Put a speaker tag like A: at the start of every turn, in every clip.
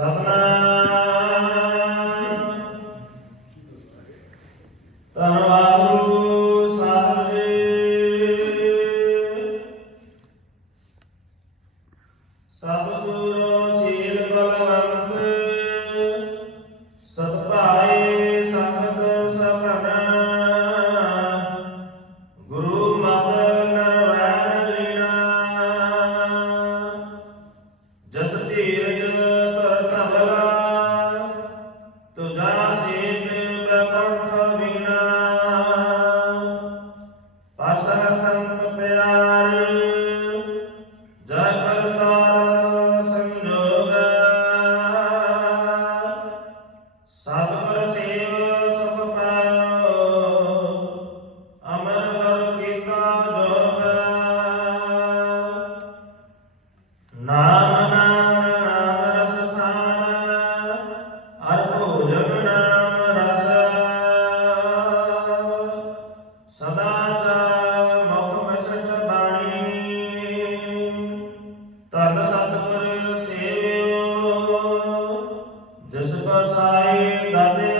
A: 咱们呢 তাদের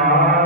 A: Amen.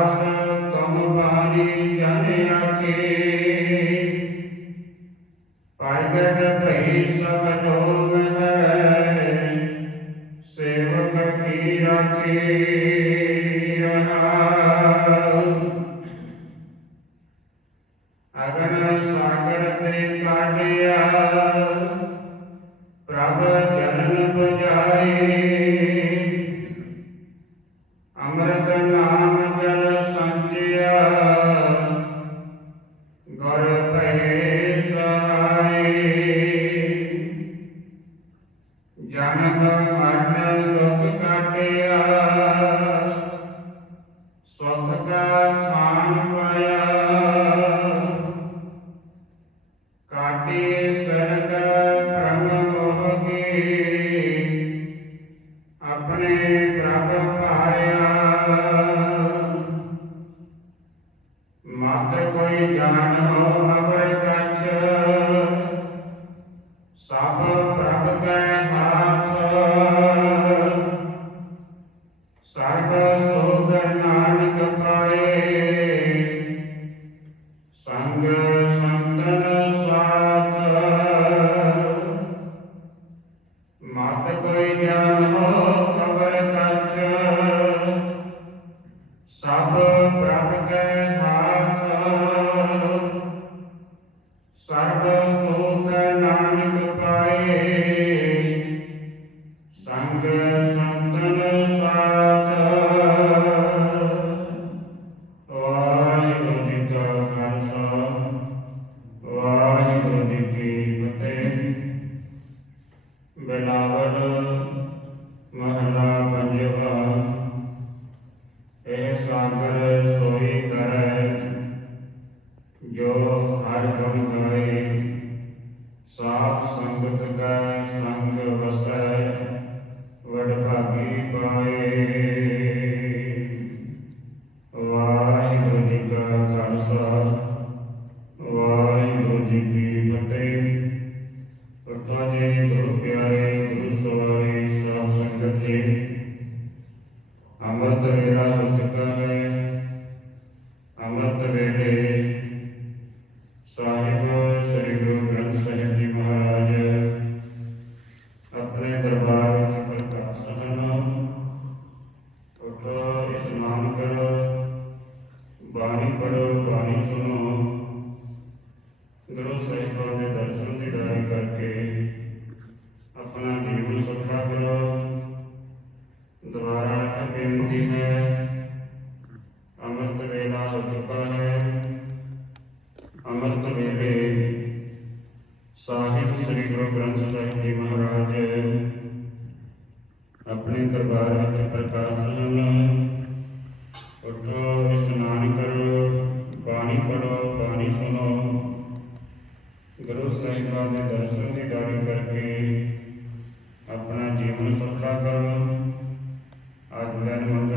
A: Amen.